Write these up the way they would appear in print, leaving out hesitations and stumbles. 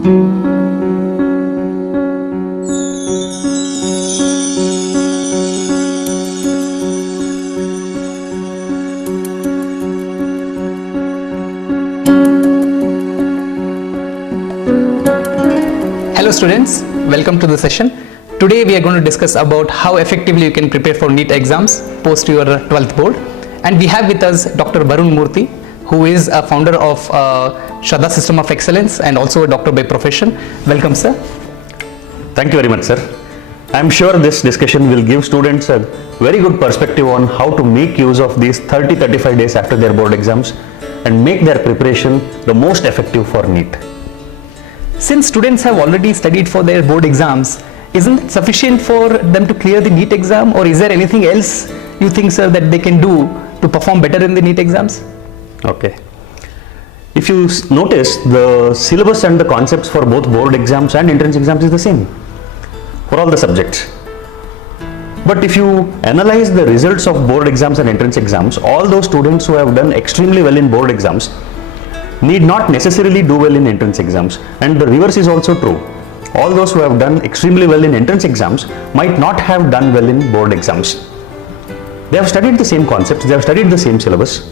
Hello students, welcome to the session. Today we are going to discuss about how effectively you can prepare for NEET exams post your 12th board. And we have with us Dr. Varun, who is a founder of Shraddha System of Excellence and also a doctor by profession. Welcome, sir. Thank you very much, sir. I am sure this discussion will give students a very good perspective on how to make use of these 30-35 days after their board exams and make their preparation the most effective for NEET. Since students have already studied for their board exams, isn't it sufficient for them to clear the NEET exam, or is there anything else you think, sir, that they can do to perform better in the NEET exams? Okay. If you notice, the syllabus and the concepts for both board exams and entrance exams is the same for all the subjects. But if you analyze the results of board exams and entrance exams, all those students who have done extremely well in board exams need not necessarily do well in entrance exams, and the reverse is also true. All those who have done extremely well in entrance exams might not have done well in board exams. They have studied the same concepts, they have studied the same syllabus,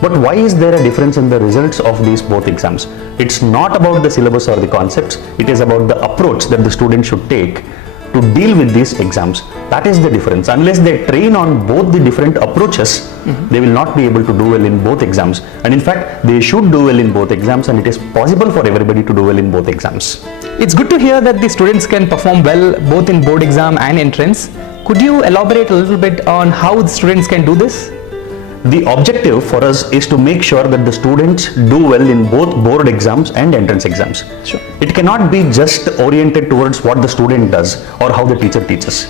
but why is there a difference in the results of these both exams? It's not about the syllabus or the concepts, it is about the approach that the student should take to deal with these exams. That is the difference. Unless they train on both the different approaches, they will not be able to do well in both exams. And in fact, they should do well in both exams, and it is possible for everybody to do well in both exams. It's good to hear that the students can perform well both in board exam and entrance. Could you elaborate a little bit on how the students can do this? The objective for us is to make sure that the students do well in both board exams and entrance exams. Sure. It cannot be just oriented towards what the student does or how the teacher teaches.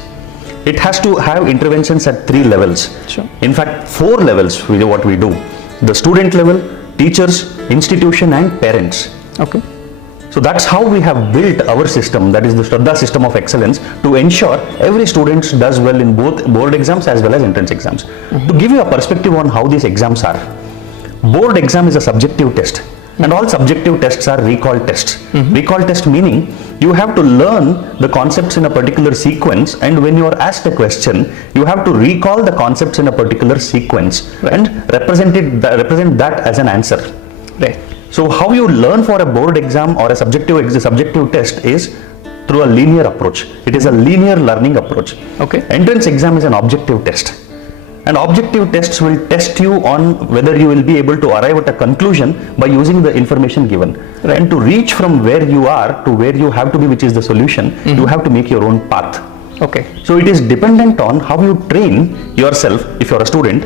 It has to have interventions at 3 levels. Sure. In fact, 4 levels we do what we do. The student level, teachers, institution and parents. Okay. So that's how we have built our system, that is the Shraddha System of Excellence, to ensure every student does well in both board exams as well as entrance exams. To give you a perspective on how these exams are, board exam is a subjective test, and all subjective tests are recall tests. Recall test meaning you have to learn the concepts in a particular sequence, and when you are asked a question, you have to recall the concepts in a particular sequence and represent that as an answer. Right. So how you learn for a board exam or a subjective test is through a linear approach. It is a linear learning approach. Okay. Entrance exam is an objective test. And objective tests will test you on whether you will be able to arrive at a conclusion by using the information given. Right. And to reach from where you are to where you have to be, which is the solution, you have to make your own path. Okay. So it is dependent on how you train yourself, if you are a student,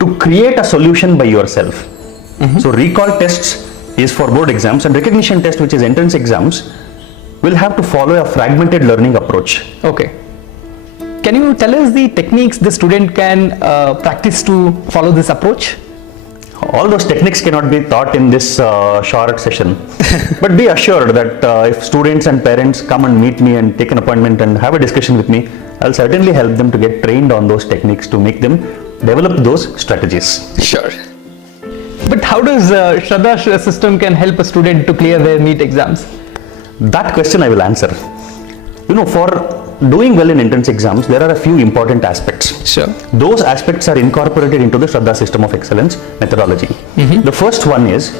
to create a solution by yourself. So recall tests is for board exams, and recognition test, which is entrance exams, will have to follow a fragmented learning approach. Okay. Can you tell us the techniques the student can practice to follow this approach? All those techniques cannot be taught in this short session, but be assured that if students and parents come and meet me and take an appointment and have a discussion with me, I'll certainly help them to get trained on those techniques to make them develop those strategies. Sure. But how does Shraddha system can help a student to clear their NEET exams? That question I will answer. You know, for doing well in entrance exams, there are a few important aspects. Sure. Those aspects are incorporated into the Shraddha System of Excellence methodology. The first one is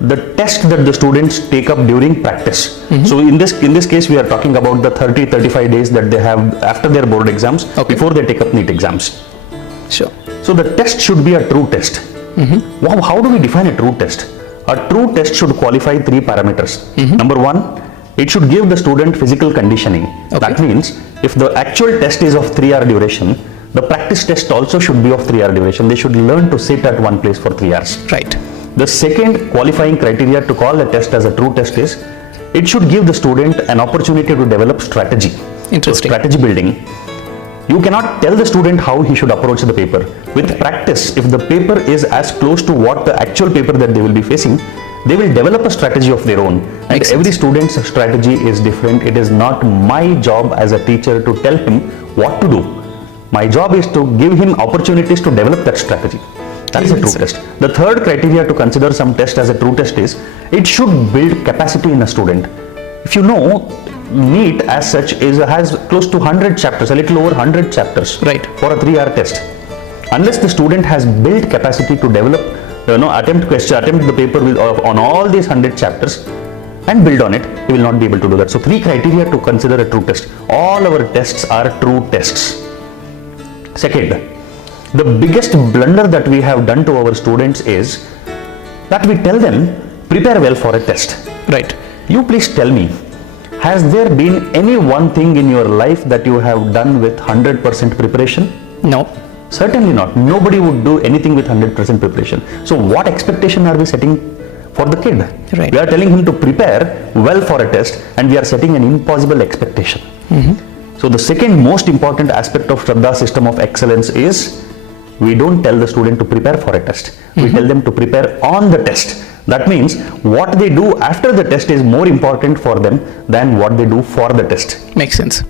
the test that the students take up during practice. So in this case, we are talking about the 30-35 days that they have after their board exams, before they take up NEET exams. Sure. So the test should be a true test. Wow, how do we define a true test? A true test should qualify 3 parameters. Number 1, it should give the student physical conditioning. That means if the actual test is of 3-hour duration, the practice test also should be of 3-hour duration. They should learn to sit at one place for 3 hours. Right. The second qualifying criteria to call a test as a true test is it should give the student an opportunity to develop strategy. Interesting. So strategy building. You cannot tell the student how he should approach the paper. With practice, if the paper is as close to what the actual paper that they will be facing, they will develop a strategy of their own. And every student's strategy is different. It is not my job as a teacher to tell him what to do. My job is to give him opportunities to develop that strategy. That is a true test. The third criteria to consider some test as a true test is it should build capacity in a student. If you know, NEET as such has close to 100 chapters, a little over 100 chapters, right, for a 3-hour test. Unless the student has built capacity to develop, attempt the paper on all these 100 chapters and build on it, he will not be able to do that. So 3 criteria to consider a true test. All our tests are true tests. Second, the biggest blunder that we have done to our students is that we tell them prepare well for a test. Right. You please tell me, has there been any one thing in your life that you have done with 100% preparation? No. Certainly not. Nobody would do anything with 100% preparation. So what expectation are we setting for the kid? Right. We are telling him to prepare well for a test and we are setting an impossible expectation. So the second most important aspect of Shraddha system of excellence is we don't tell the student to prepare for a test. We tell them to prepare on the test. That means what they do after the test is more important for them than what they do for the test. Makes sense.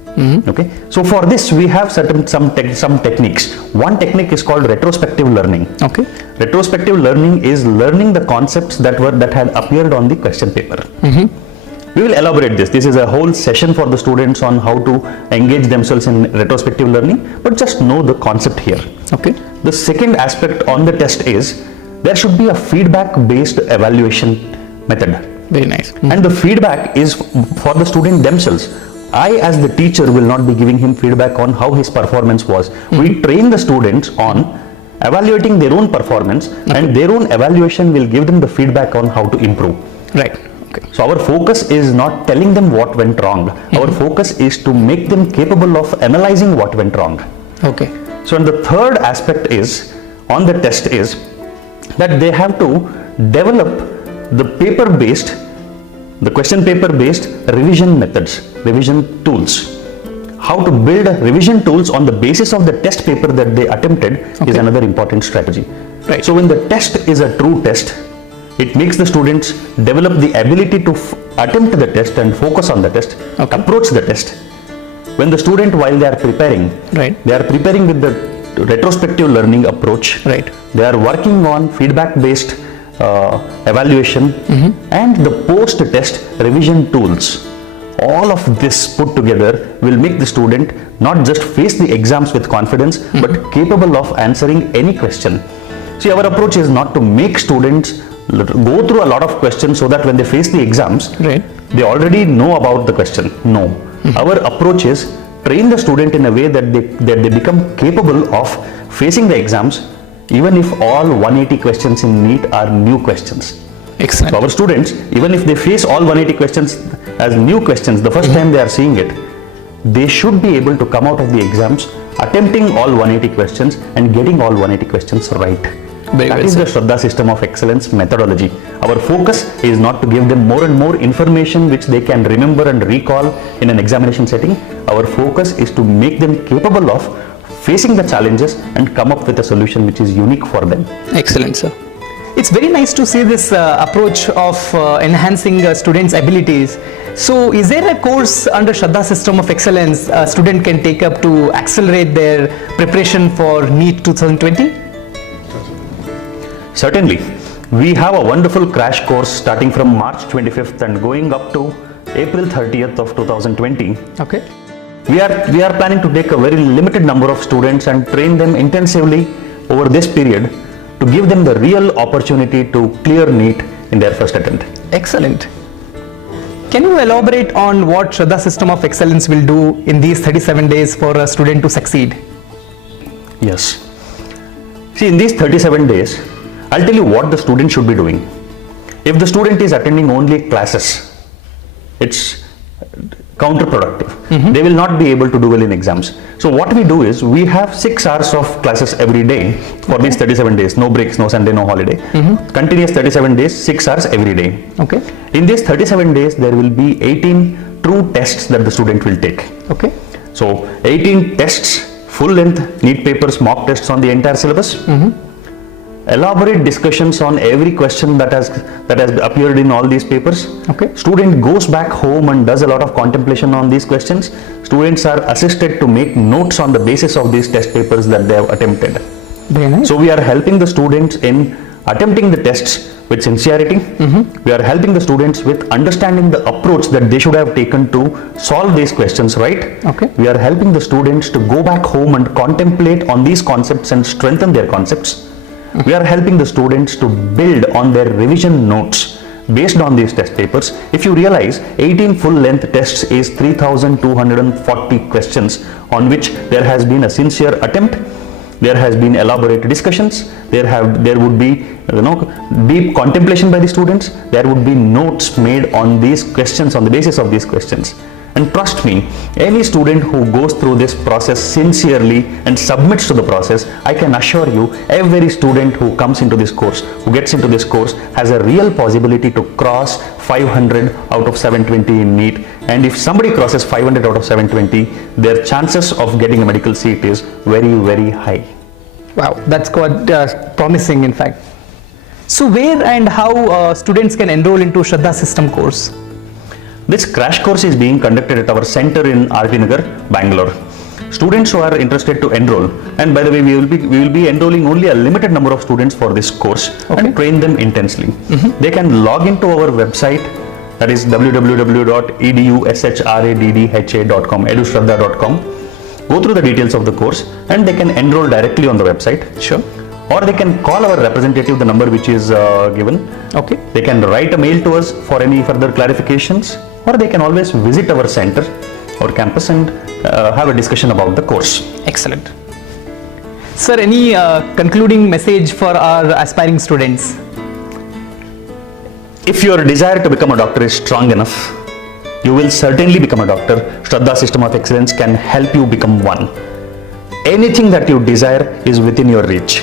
Okay. So for this we have some techniques. One technique is called retrospective learning. Okay. Retrospective learning is learning the concepts that had appeared on the question paper. We will elaborate this. This is a whole session for the students on how to engage themselves in retrospective learning, but just know the concept here. Okay. The second aspect on the test is there should be a feedback based evaluation method. Very nice. And the feedback is for the student themselves. I as the teacher will not be giving him feedback on how his performance was. We train the students on evaluating their own performance, and their own evaluation will give them the feedback on how to improve. Right. Okay. So our focus is not telling them what went wrong. Our focus is to make them capable of analyzing what went wrong. Okay. So and the third aspect is on the test is that they have to develop the question paper based revision methods, revision tools. How to build revision tools on the basis of the test paper that they attempted is another important strategy. Right. So when the test is a true test, it makes the students develop the ability to attempt the test and focus on the test, approach the test. When the student, while they are preparing, they are preparing with the retrospective learning approach. Right. They are working on feedback-based evaluation and the post-test revision tools. All of this put together will make the student not just face the exams with confidence, but capable of answering any question. See, our approach is not to make students go through a lot of questions so that when they face the exams, they already know about the question. No. Our approach is train the student in a way that they become capable of facing the exams, even if all 180 questions in NEET are new questions. Excellent. So our students, even if they face all 180 questions as new questions the first time they are seeing it, they should be able to come out of the exams attempting all 180 questions and getting all 180 questions right. That is the Shraddha system of excellence methodology. Our focus is not to give them more and more information which they can remember and recall in an examination setting. Our focus is to make them capable of facing the challenges and come up with a solution which is unique for them. Excellent, sir. It's very nice to see this approach of enhancing students' abilities. So is there a course under Shraddha system of excellence a student can take up to accelerate their preparation for NEET 2020? Certainly. We have a wonderful crash course starting from March 25th and going up to April 30th of 2020. Okay. We are planning to take a very limited number of students and train them intensively over this period to give them the real opportunity to clear NEET in their first attempt. Excellent. Can you elaborate on what Shraddha system of excellence will do in these 37 days for a student to succeed? Yes. See, in these 37 days, I'll tell you what the student should be doing. If the student is attending only classes, it's counterproductive. They will not be able to do well in exams. So what we do is we have 6 hours of classes every day for these 37 days. No breaks, no Sunday, no holiday. Continuous 37 days, 6 hours every day. Okay. In these 37 days, there will be 18 true tests that the student will take. Okay. So 18 tests, full length NEET papers, mock tests on the entire syllabus. Elaborate discussions on every question that has appeared in all these papers. Okay. Student goes back home and does a lot of contemplation on these questions. Students are assisted to make notes on the basis of these test papers that they have attempted. Very nice. So we are helping the students in attempting the tests with sincerity. We are helping the students with understanding the approach that they should have taken to solve these questions, right? Okay. We are helping the students to go back home and contemplate on these concepts and strengthen their concepts. We are helping the students to build on their revision notes based on these test papers. If you realize, 18 full-length tests is 3,240 questions on which there has been a sincere attempt. There has been elaborate discussions. There would be deep contemplation by the students. There would be notes made on these questions, on the basis of these questions. And trust me, any student who goes through this process sincerely and submits to the process, I can assure you, every student who comes into this course, who gets into this course, has a real possibility to cross 500 out of 720 in NEET. And if somebody crosses 500 out of 720, their chances of getting a medical seat is very, very high. Wow, that's quite promising in fact. So where and how students can enroll into Shraddha System course? This crash course is being conducted at our center in RP Nagar, Bangalore. Students who are interested to enroll, and by the way, we will be enrolling only a limited number of students for this course and train them intensely. They can log into our website, that is www.edushraddha.com, edushraddha.com. Go through the details of the course and they can enroll directly on the website. Sure. Or they can call our representative, the number which is given. Okay. They can write a mail to us for any further clarifications, or they can always visit our center or campus and have a discussion about the course. Excellent. Sir, any concluding message for our aspiring students? If your desire to become a doctor is strong enough, you will certainly become a doctor. Shraddha System of Excellence can help you become one. Anything that you desire is within your reach.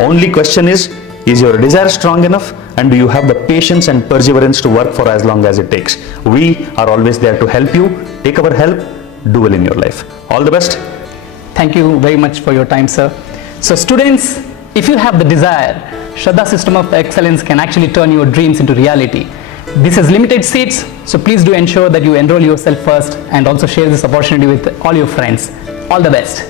Only question is your desire strong enough, and do you have the patience and perseverance to work for as long as it takes? We are always there to help you. Take our help, do well in your life. All the best. Thank you very much for your time, sir. So students, if you have the desire, Shraddha System of Excellence can actually turn your dreams into reality. This has limited seats, so please do ensure that you enroll yourself first and also share this opportunity with all your friends. All the best.